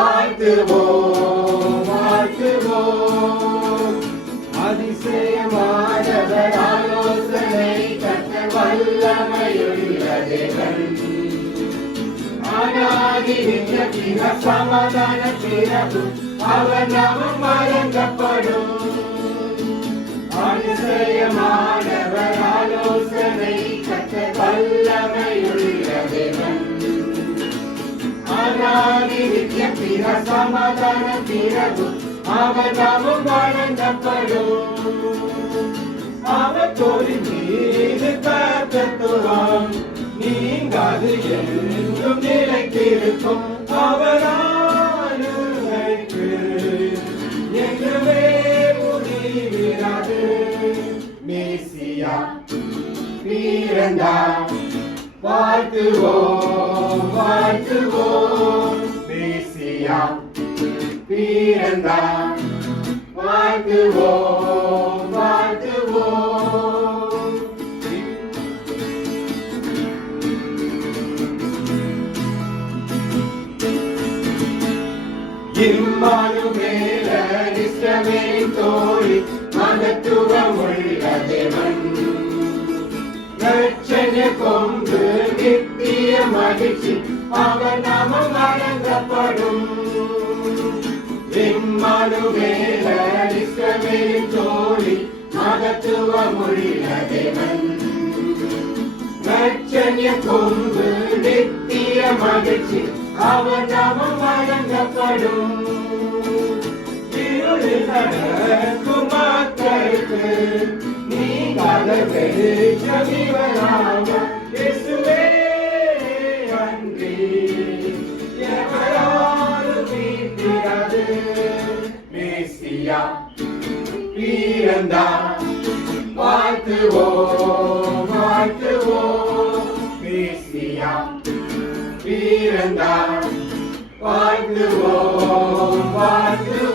வாழ்த்துவோம் வாழ்த்துவோம். அதிசயமானவர் ஆலோசனை கர்த்தர் வல்லமையுள்ள தேவன். அநாதி நித்திய சமாதான பிரபு அவர் நாமம் வழங்கப்படும். அதிசயமானவர் ஆலோசனை கர்த்தர் வல்லமையுள்ள தேவன். அநாதி நித்திய சமாதான பிரபு அவர் நாமம் வழங்கப்படும். அவர் தோளின் மீது கர்த்தத்துவம் நீங்காது என்றும் நிலைத்திருக்கும். அவரானுக்கு என்றுமே முடிவிராது. மேசியா பிறந்தார் வாழ்த்துவோம் வாழ்த்துவோம். மேசியா பிறந்தார் வாழ்த்துவோம் வாழ்த்துவோம். இம்மானுவேல இஸ்ரவேலின் தோழி மகத்துவமுள்ள தேவன். ரட்சணிய கொண்டு நித்திய மகிழ்ச்சி அவர் நாமம் வழங்கப்படும். இம்மானுவேல இஸ்ரவேலின் தோழி மகத்துவமுள்ள தேவன். ரட்சணிய கொண்டு நித்திய மகிழ்ச்சி அவர் நாமம் வழங்கப்படும். இருளில் நடக்கும் மக்களுக்கு நீங்காத வெளிச்சம் இவராக. இயேசுவே அன்றி எவராலும் மீட்கிறது. மேசியா பிறந்தார் வாழ்த்துவோம் வாழ்த்துவோம். மேசியா பிறந்தார் வாழ்த்துவோம் வாழ்த்துவோம்.